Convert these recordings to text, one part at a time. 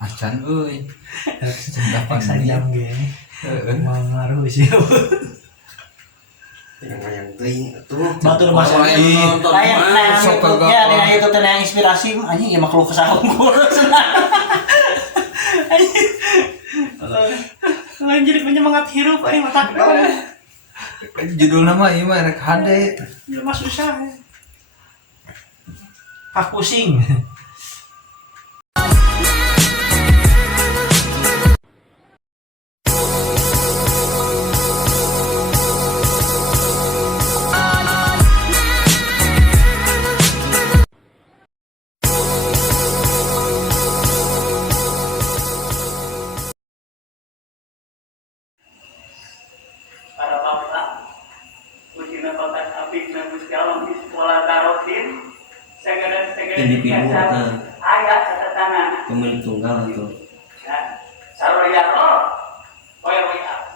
Acan euy. Cendapan jam gini. Heeh. Mengaruh sih. Yang teuing atuh. Batur Mas Lain nonton mah sok kagak. Ya, dengan itu teh yang inspirasi anjing ya makhluk kesaung kurus. Lain jadi penyemangat hirup aing mata. Judul nama ieu mah rek hade. Ya mas susah. Hak pusing. Para bapak, uji nampakkan abik dan Gusti Allah di sekolah Darotin. Individu atau ayat catatan pemilik tunggal itu. Saraya roh,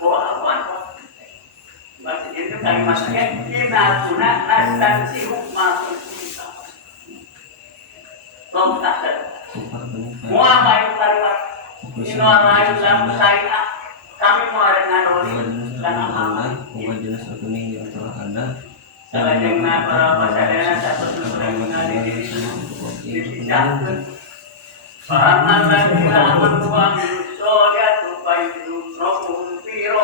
boa masih itu kalimatnya kita guna nastan sihuk masuk kita. Belum tak ada. Mua mayu kalimat ini mayu dalam saya kami mau dengan dan aman. Jelas rekening yang telah ada. Salah jangan para pasadena satu surat mengalir dipisahkan. Pahaman lagi aman uang soya tupai rohum piro.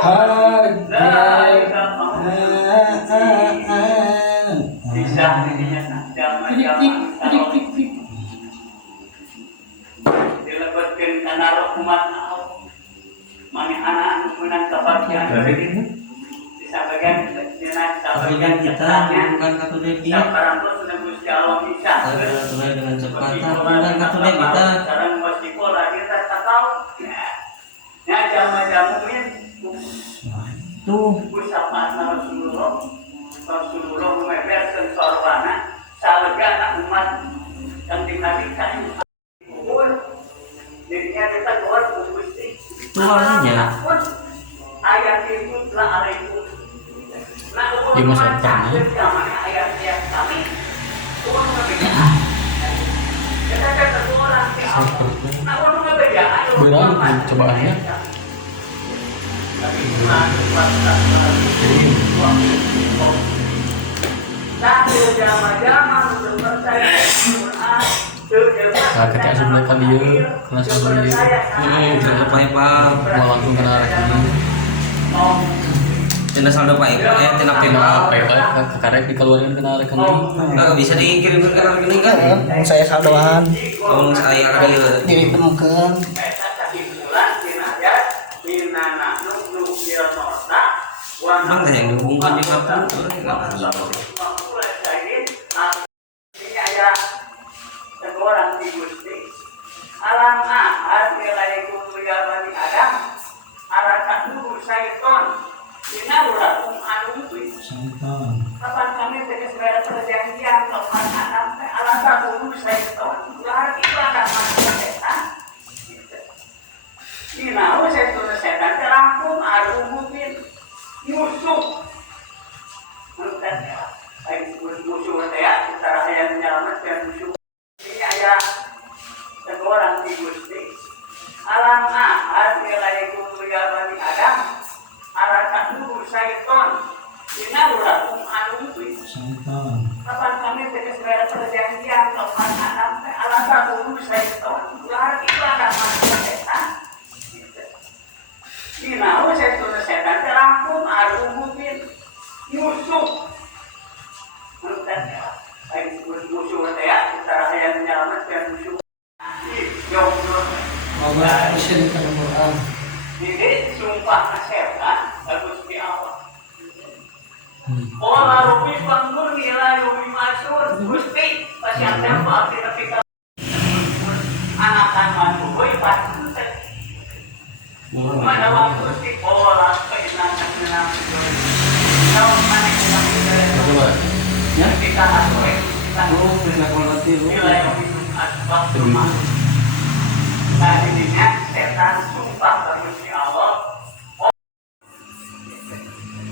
Pisah dirinya jaman dilepaskan karena roh umat mani anak menang kebahagiaan bisa bagian Apabila kita bukan kartu debit, sesuai dengan cepatan bukan kartu debit kita. Sekarang masih pola kita tak tahu. Ya jamu-jamuin. Tuh. Usapa Rasulullah memer sensorwana salega anak umat yang dinamikan kubur. Jadinya kita keluar Gusti. Itu warnanya. Ayat itu telah ada itu. Di masa depan berat cobaannya. Nah, kita sebenarnya kali ya, kena sama dia. Jangan lupa ya Pak. Mau langsung kena rekening. Tidak saldo Pak ya, tidak Kena PK, karek dikeluarin kena rekening. nggak bisa dikirim ke rekening kan? Yang saya saldoan Kalau saya ada ditemukan. Emang teh yang dihubungkan di kartu nggak tahu. Alam ahad nilaikum ya bani Adam arakat dulu syaiton inaurakum anumwi kapan kami segera perjanjian kapan Adam alasan dulu syaiton berarti itu ada masalah setan inau setan terangkum arum mungkin musuh musuh ya secara yang menyelamatkan musuh ini ada seorang di Gusti alam ahad nilaikum ya bani Adam arakat dulu syaiton inaurakum anumwi kapan kami segera perjanjian kapan Adam alasan dulu syaiton berarti itu ada masalah setan inau setan terangkum arum mungkin musuh musuh ya secara yang menyelamatkan musuh. Jadi sumpah setan Gusti Allah. Ola rupi pangur nilai rupi masuk Gusti pasti ada apa kita anak-anak mantuboy pasti. Mana waktu si olah keinginan tahu mana kita Coba. ya kita harus kita nilai rupi asbab rumah. Tadinya setan sumpah ke Gusti Allah.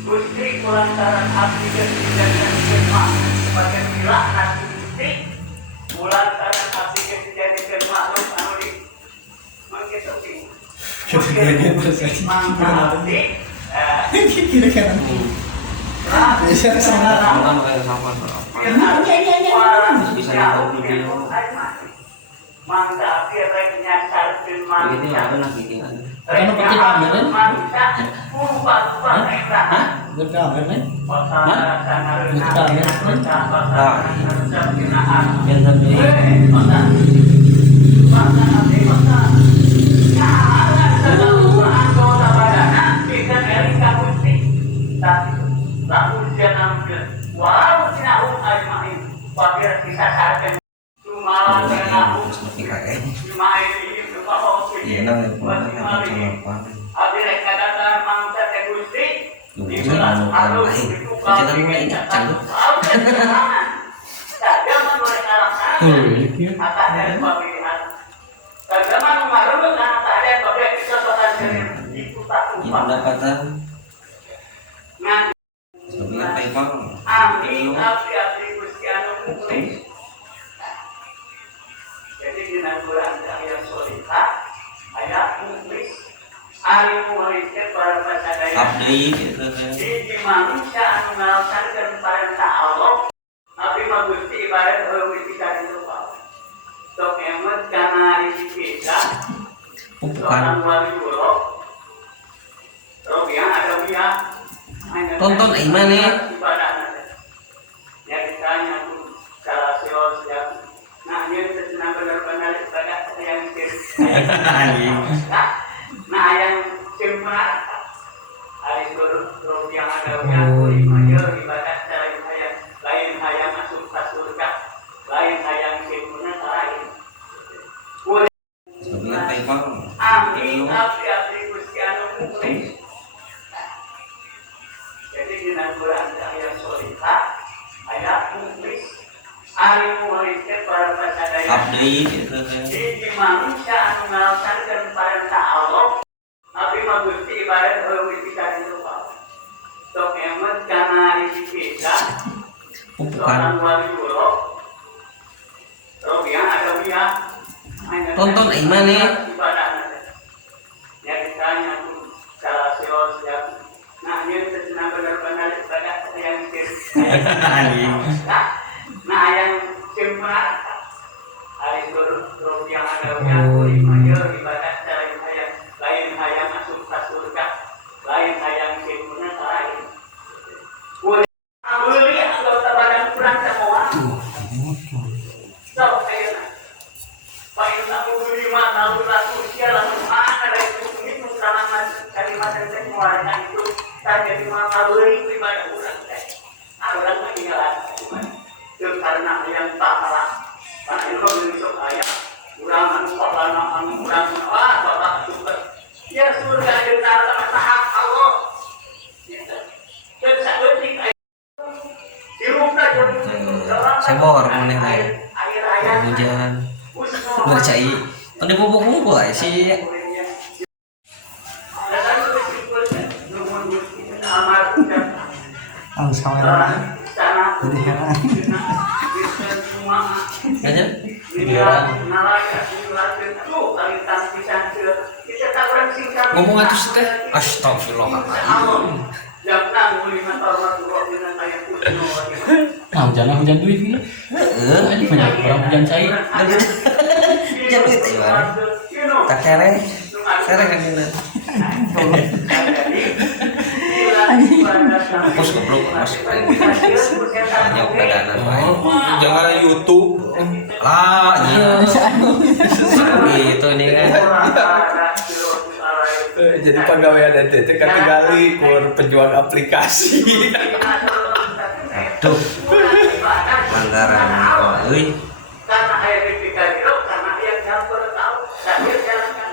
Gusti kulantaran abdi kejadian firman sebagai laknat Gusti kulantaran abdi kejadian makhluk anu di Kira-kira. Bisa kesana. Makan kayak sama apa? Bisa nonton video. Ini apa lagi ini? Kan pakai kamera. Berkamera nih. Berkamera. Yang tadi iya nang yang pulang kan sama apa? Bisa nang orang lain. Kita mulai cacang tuh. Ini pendapatan. Tapi apa ya bang? Jadi dengan Quran yang solihah, ayat muklis, hari mulia para pasada Update gitu kan. di manusia mengenalkan perintah Allah, tapi magusti ibarat orang kita itu apa? Tok emet karena isi kita, orang wali dulu, yang ada dia. Tonton Aiman nih. Yang ditanya tuh salah sios yang nah dia senang benar-benar ibadah yang nah yang sempurna hari turun yang ada yang ibadah lain hayang masuk ke surga lain hayang sempurna lain Tapi apa ya bang? amin abdi Gusti anu muklis. Jadi dengan Quran yang solihah ayat muklis hari mulia para pasada Update gitu kan. di manusia mengenalkan perintah Allah, tapi magusti ibarat orang kita itu apa? Tok emet karena isi kita, orang wali dulu, yang ada dia. Tonton Aiman nih. Yang ditanya tuh salah sios yang nah dia senang benar-benar ibadah yang nah yang sempurna hari turun yang ada yang ibadah lain hayang masuk ke surga lain hayang sempurna lain amuli anggota badan kurang semua so kayak paling aku lima tahun lalu usia langsung mana dari itu kalimat yang saya keluarkan itu saya lima tahun ibadah kurang orang meninggalan karena yang tak salah karena itu besok ayah kurang kurang bapak juga ya surga di neraka tahap Allah dan seperti di rumah Saya bawa orang meneh nih. Hujan. Ngercai. Tadi pupuk-pupuk lah sih. Sama jadi heran. Aja. Ngomong atus teh. Astagfirullahaladzim. Nah, hujan duit gitu. Aja banyak orang hujan cair. Hujan duit ya. Tak kere. Kere kan ini. Bos goblok bos. Hanya keadaan lain. Jangan YouTube. Lah, iya. Gitu nih kan. Jadi pegawai NTT kategori kur penjual aplikasi. Aduh. Pelanggaran euy. Karena air dikali karena dia campur tahu dan dia jalankan.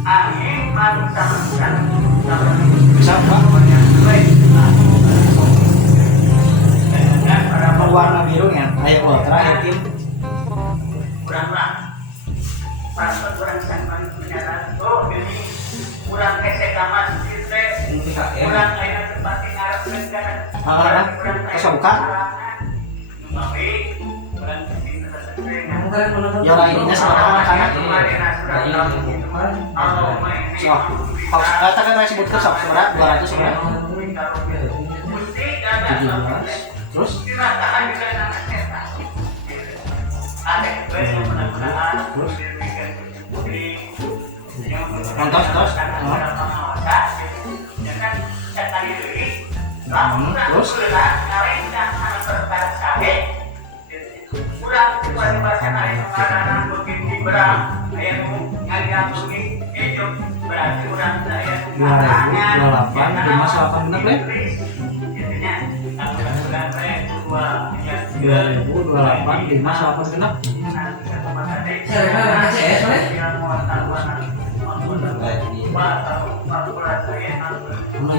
Angin manusia Bisa Pak. Warna biru ya. Ayo terakhir tim. Kuranglah. Pasal kurang sangat menyadari. Oh ini kurang kesek amat sih. Kurang ayat tempat Arab negara. Bisa buka? Ya lainnya sama anak-anak. Sok. Katakan saya sebutkan sok surat 200 surat. 17. Terus? Terus? Terus?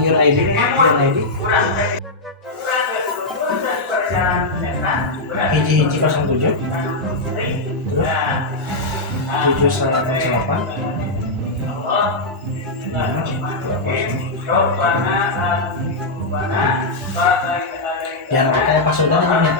Your ID, hiji 07 798 ya pakai password ini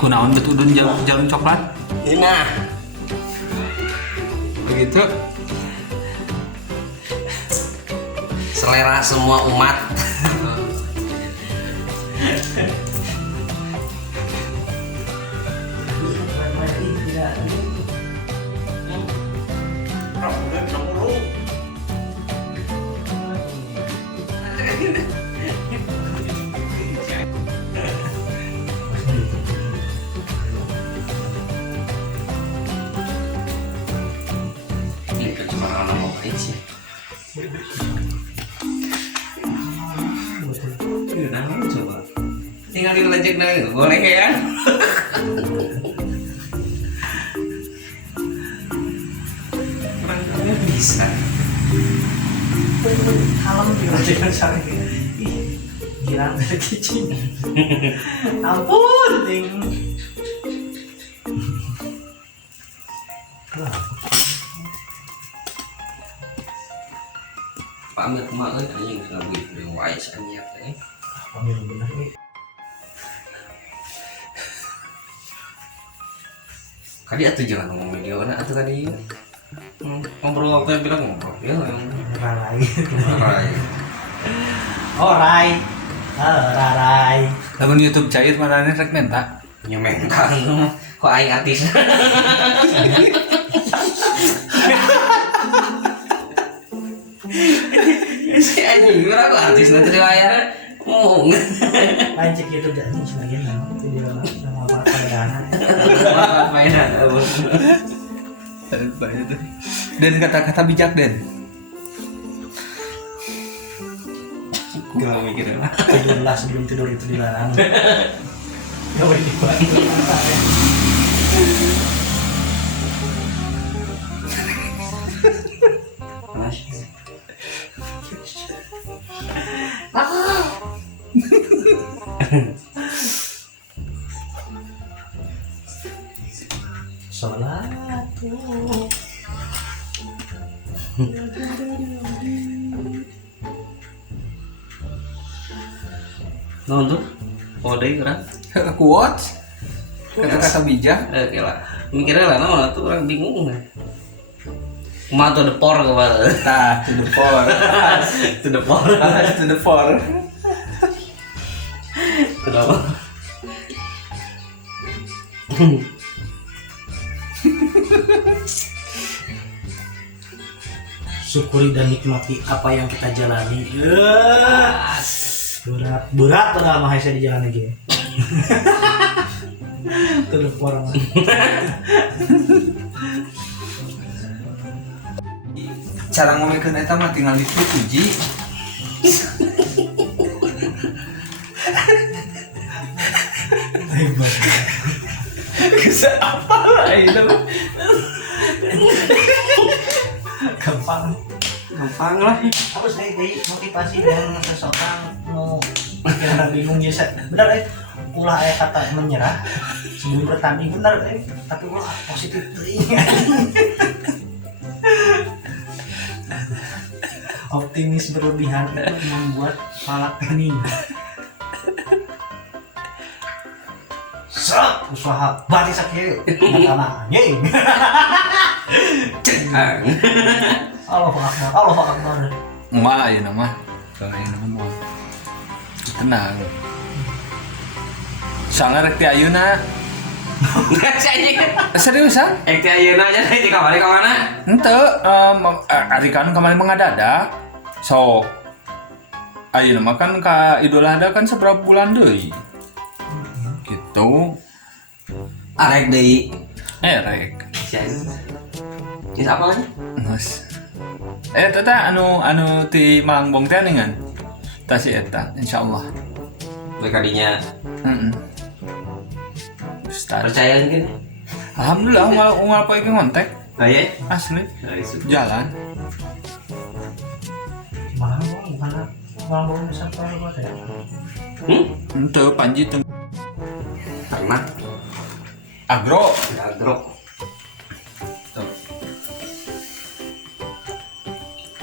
Kunaon betul jarum coklat? Nah, Begitu. selera semua umat. Ini cuma orang mau baik sih. Coba tinggal dilejek deh, boleh ya? Kurang bisa. Kalem dikerjakan sari. Girang dari kicing. Ampun, ting. Pamit kemarin anjing lebih wise anjing teh. Pamit bener nih. Kali atuh jangan ngomong video na atuh tadi. Ngobrol apa yang bilang ngobrol ya. Rarai. Alright. Oh, Rai. Rarai. Lagu YouTube cair mana nih rek menta? Nyementang kok aing artis. Si anjing ora kok artis nanti di layar ngomong. Lain cek YouTube jadi sebagian nama video nama apa perdana. Mainan abang. Banyak tuh. Dan kata-kata bijak Den. Gua mikir lah. Tidurlah sebelum tidur itu dilarang. Gak boleh dibuat. Sholatu. Nah tuh, oh deh orang. Quotes. Kata-kata bijak. Oke lah, mikirnya lah, nama tuh orang bingung kan. Cuma to the por kepala. Nah, to the four. To the por. To the four. Kenapa? Syukuri dan nikmati apa yang kita jalani. Berat padahal mah saya di jalan lagi. Terus orang. Cara ngomongin eta mah tinggal dipuji. Hebat. Bisa apa lah itu? Gampang. Gampang lah. Harus kayak motivasi dan seseorang mau yang bingung ya. Benar ulah kata menyerah sebelum bertanding benar tapi ulah positif optimis berlebihan itu membuat malak hening. Usaha bati sakit tanah anjing. Ceng. Allah Akbar. Mual ya nama. Kalau ini nama mual. Tenang. Soalnya rek ti ayeuna. Seriusan? Ti ayeuna aja di kamar ka mana? Henteu, ari kan kemarin mengadadak. So ayeuna mah kan ka Idul Adha kan seberapa bulan deui. Gitu. Arek deui. Rek. Cis apa lagi? Nus. Tata anu ti Malangbong teh ningan. Tas eta insyaallah. Bae kadinya Heeh. Ustaz. percaya mungkin. Alhamdulillah unggal poe ke ngontek Aya. asli jalan. Malang bisa apa ya? Henteu Panji teu Ternak. agro. Agro.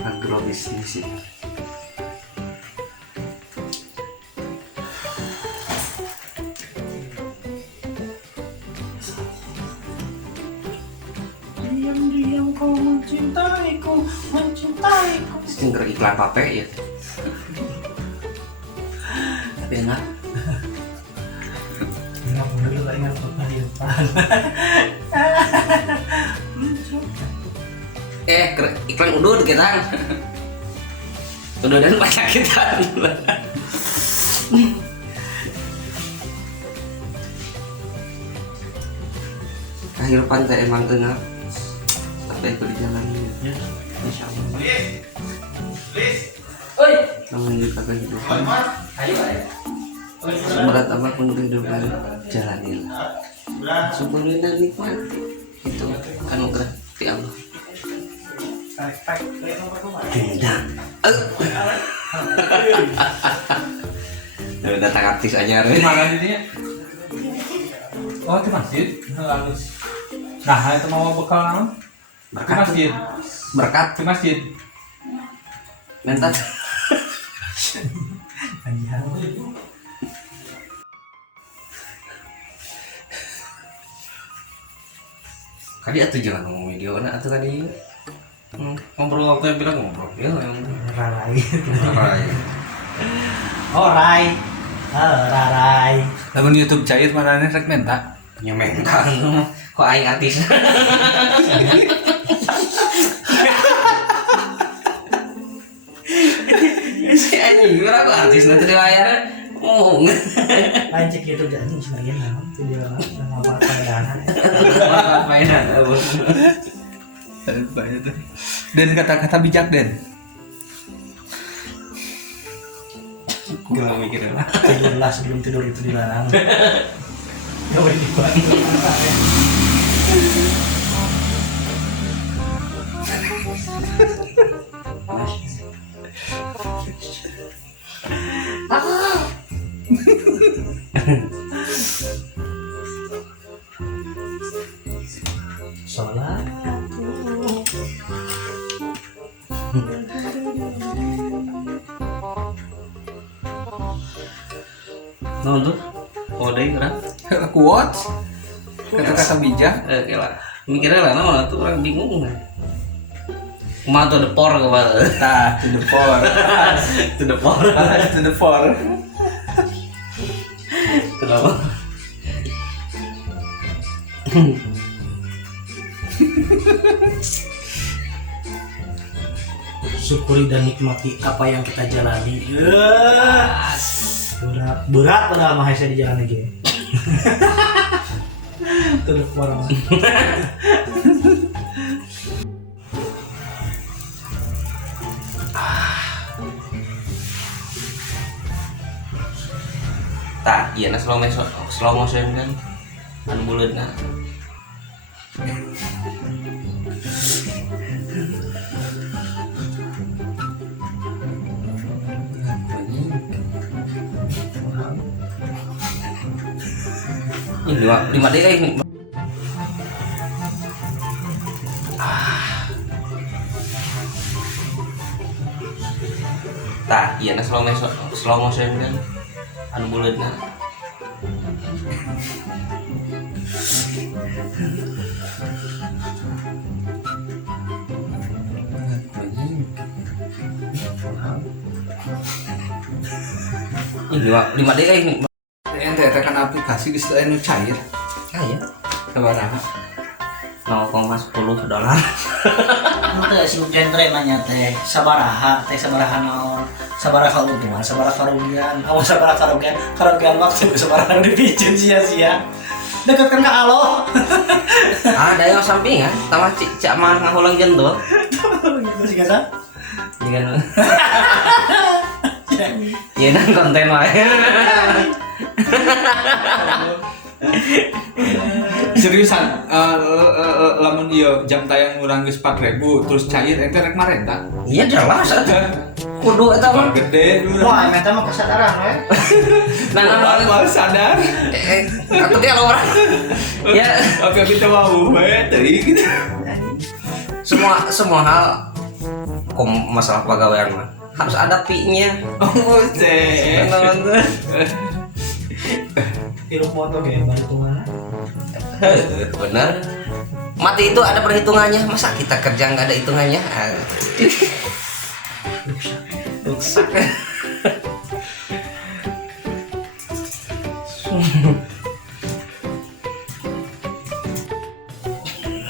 Agro bisnis sih. Diam-diam kau mencintaiku. Stinger iklan pape ya. Tapi enak. Ingat dulu lah ingat pernah di depan. Iklan udud kita. Ududan banyak kita. Akhir pantai emang tengah. Sampai ke di jalan ini. Insya Allah. Namun di kehidupan. Seberat apapun kehidupan jalanilah. Syukuri dan nikmati. Itu anugerah dari Allah. Gendang. Udah tak aktif aja. Mana dia? Oh, ke masjid. Halus. Nah, itu mau bekal naon? Ke Berkat. masjid. Berkat. Ke masjid. Mentat. Kali atuh jangan ngomong video na atuh kali. Ngobrol waktu yang bilang ngobrol ya yang Rarai. Rarai. Oh Rai. Rarai. Lamun YouTube cair mana nih rek menta? Nyementan kok aing artis. Si anjing berapa artis nanti di layar ngomong. Lain cek itu jadi sebagian nama video nama perdana. Mainan Banyak tuh. Dan kata-kata bijak Den. gue mau mikirin lah. Tidurlah sebelum tidur itu dilarang. Gak boleh dibantu. Nah tuh. Oh deh kan. Quotes. Kata-kata bijak. Oke lah. Mikirnya lah mana tuh orang bingung. Kumaha tuh depor kepala. Nah, to the for. Itu depor. To the for. Kenapa? Syukuri dan nikmati apa yang kita jalani. Berat padahal mah saya di jalan lagi. Terus orang. Tah, iya nah slow motion kan. Anu buleutna. Ini 5 detik ini. Tah, iya nah slow motion kan. Anu buleutna. Ini 5 detik ini. Ente tekan aplikasi geus anu cair. Ah ya. Sabaraha? 0,10 $. Teh si genre nanya teh sabaraha naon? Sabaraha keuntungan, sabaraha kerugian, awas sabaraha kerugian waktu sabaraha dipijeun sia-sia. Deketkan ka Allah. Ada yang sampingan, tambah cak mah ngahulang jendol. Gitu sih kan? Iya kan. Iya kan konten wae. Seriusan, lamun ieu jam tayang urang geus 4.000 terus cair ente rek marenta. Iya jelas atuh. Kudu eta mah. Gede dulu. Wah, eta mah kesadaran we. Nah, Baru sadar. aku dia orang. Ya, Oke kita mau teuing gitu. semua hal masalah pegawaian mah harus ada pi-nya. Oh, cek. Hirup moto ge bantu mana? Bener. Mati itu ada perhitungannya, masa kita kerja nggak ada hitungannya? Rusak.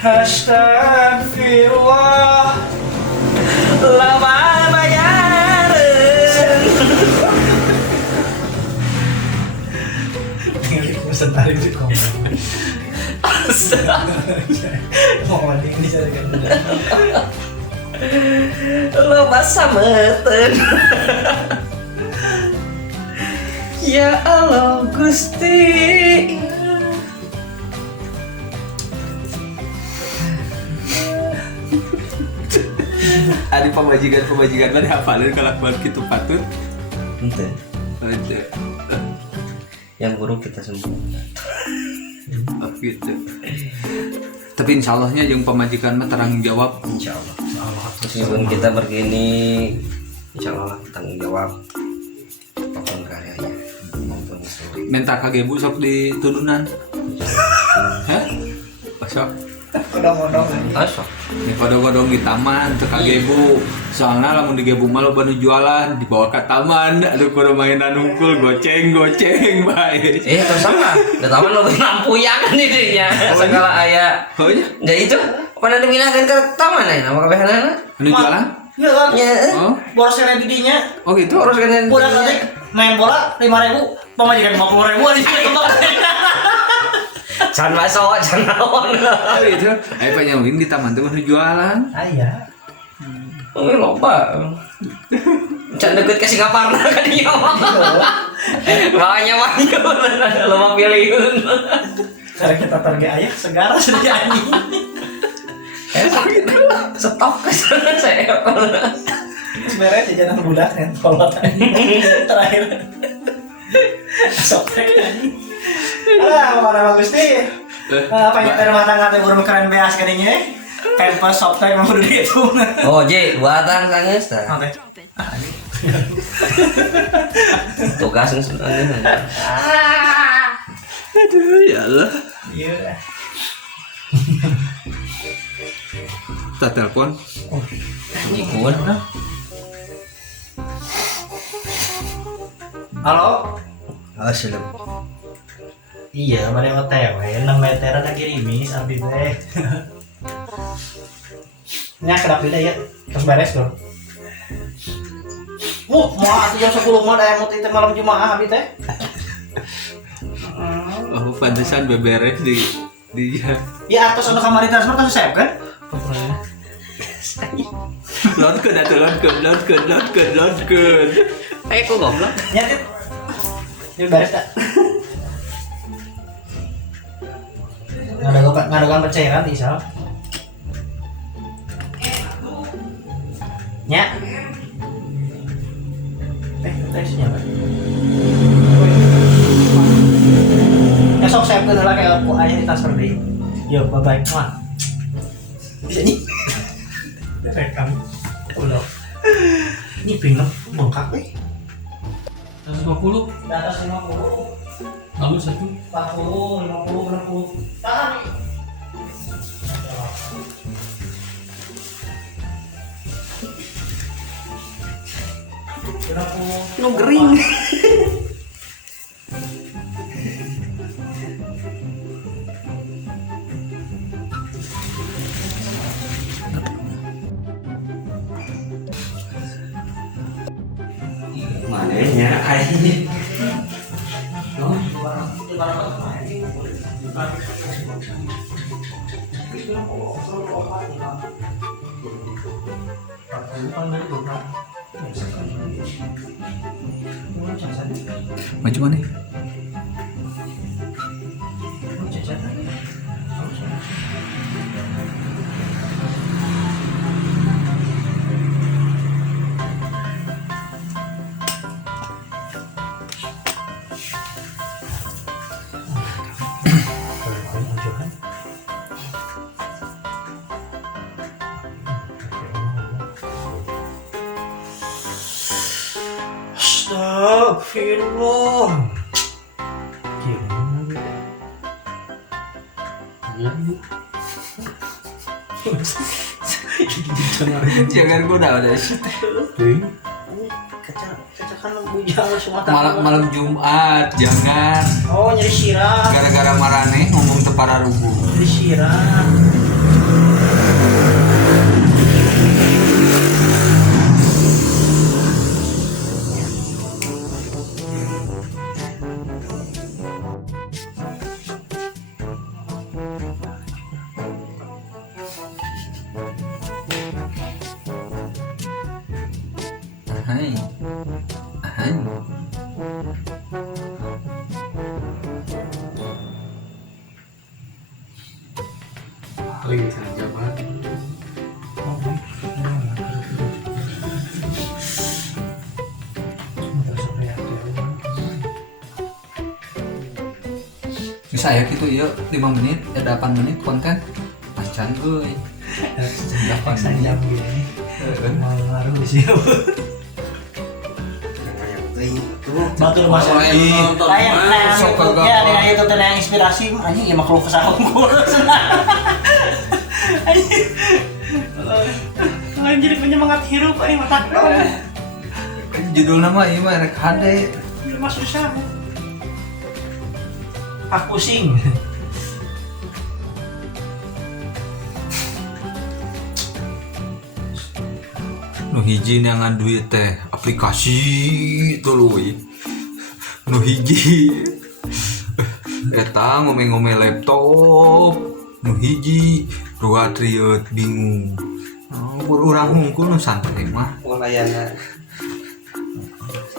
Astagfirullah. Lama bayaran. Sebentar itu komen. Komen ini saya kan. Lama sameten. Ya Allah Gusti. Ada pemajikan mana hafalin kelakuan gitu patut. Ente. Ada. Yang buruk kita sembuh. Oh, gitu. Tapi insya Allahnya yang pemajikan mah tanggung jawab. Insya Allah. Meskipun kita begini, insya Allah tanggung jawab. Apapun karyanya, maupun istri. Minta kagebu sok di turunan. Hah? Sok. Kodong-kodong. Asok. Di kodong-kodong di taman teu kagebu. Soalnya lamun di gebu mah loba nu jualan dibawa ke taman. Aduh kudu mainan nungkul goceng bae. Terus sama. Di taman lo lampu ya kan idenya. Segala aya. Oh iya. Ya itu. Pada diminahkan ke taman aja. Nama kabehanana. Nu jualan? Iya kan? Ya. Oh. Borosnya didinya. Oh gitu. Terus kan. Udah nanti main bola 5.000, pemajikan 50.000 di sini Can masuk, can naon. Oh gitu. Ayo panjangin di taman teh mah nu jualan. Aya. Oh lupa. Can deket ke Singaparna kan dia mah. Makanya mah lupa pilih. Cara kita target ayah segara sudah anjing. Stok ke sana saya. Sebenarnya jajanan budak nih kolot terakhir. Soprek anjing. Ah, mana Gusti? Apa yang dari rumah tangga teh burung keren beas kadinya? Pempes softtek mah udah gitu. Oh, J, buatan sangeus tah. Oke. Tugas sebenarnya. Aduh, ya Allah. Iya. Tak telepon. Jikun. Halo. Asli. Iya, bari OTW, 6 meter ada gerimis abdi teh. Nya kedap deui ya. Terus beres bro. Mau atuh jam 10 mah aya mut teh malam Jumaah abdi teh. Oh, pantesan beberes di Ya atus anu kamari transfer kan saya kan? Lotkeun. Kok goblok? Nya Dit. Ini beres tak? Ngadogan pencairan di Isal. Nya. Tesnya apa? Ya sok saya bener lah kayak aku aja ditransfer deh. Yo, bye-bye. Wah. Bisa nih. Rekam. Udah. Ini bingung bengkak nih. 150, Di atas 50. lalu 1. 40, 50, 60. Tahan nih. Nu gering. Mananya kayaknya. Maju mana? Astagfirullah. Jangan goda udah shit. Kacakan bujang semua Malam Jumat, jangan. Oh, nyeri sirah. Gara-gara marane ngomong tepara rubuh. Nyeri sirah. Hai. Hai. Lagi saja, Pak. Bisa ya gitu ya 5 menit, 8 menit konten. Macan euy. 8 Jam menit. gini. Malu sih. Batul Mas Adi. Lain Sok kagak. ya ada itu teh yang inspirasi anjing ieu mah keluh kesah unggul. Anjing jadi penyemangat hirup aing mata. Judul nama ieu mah rek hade. Mas susah. Pak pusing. Nu hiji neangan duit teh aplikasi tuluy. Nu hiji eta ngome-ngome laptop. Nu hiji ruatriut bingung. Urang hungkul nu santai mah. Walayana.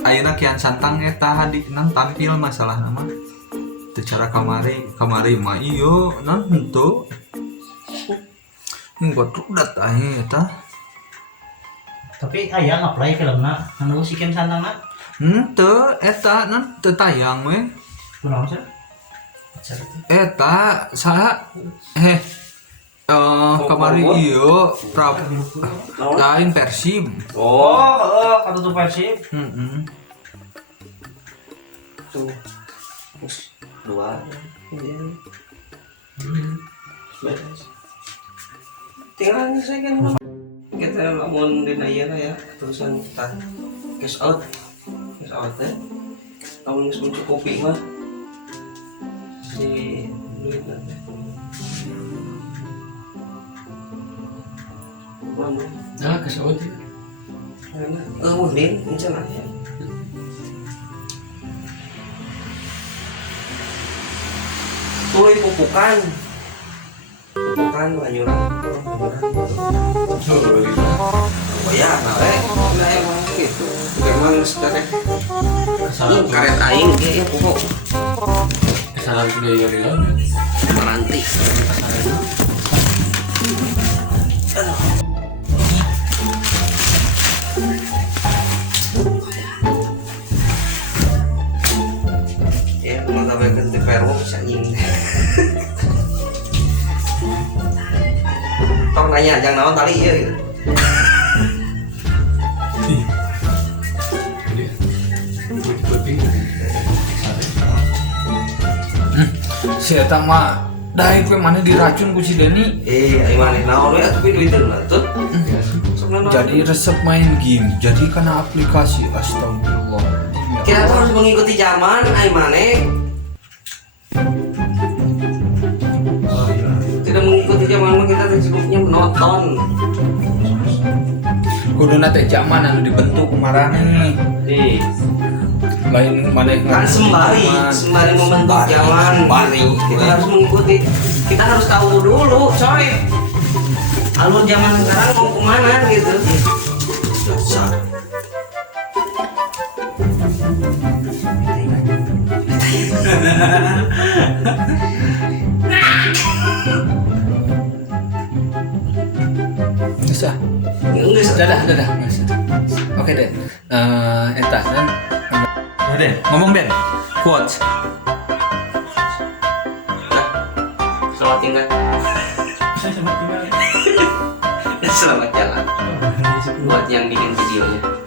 Ayeuna kian santang eta hadikna tampil masalah nama. Teu cara kamari mah ieu non henteu. Nggot rudat aing eta. Tapi aya ngaplay filmna anu sikeun santana. Henteu eta non teu tayang we. Kunaon sih? Eta saha Kemarin iya lain Persib. Oh, kata tuh Persib. tuh. Terus 2. Iya. Beres. Tinggal nyelesaikan. Kita lamun dina ieu ya, terusan tah cash out. Cash out teh. Lamun geus mencukupi mah si duit nanti. Mama, Nah, ke Saudi. Din, insya Allah ya. Tuh pupukan banyuran. Oh ya, nah emang gitu. Memang sebenarnya karet aing ya pokok Kesalahan sudah ya dia. nanti. Ya, maka mereka di Peru bisa nying. Tong nanya, jangan naon tali ya gitu. Si eta mah daek we mana diracun ku si Deni. Ayo maneh naon we atuh duiteuh lah tuh. Jadi resep main game, jadi karena aplikasi. Astagfirullah. Kita tuh harus mengikuti zaman, ayo maneh. Tidak mengikuti zaman mah kita secukupnya menonton. Kuduna teh zaman anu dibentuk kumarane. Lain maneh Kan sembari membentuk zaman. Kita harus mengikuti. Kita harus tahu dulu, coy. Alur zaman sekarang mau kemana gitu. Bisa. Dadah. Bisa. Oke, Den. Eta dan Den, ngomong Den. Quotes. Selamat tinggal. Selamat jalan. Buat yang bikin videonya.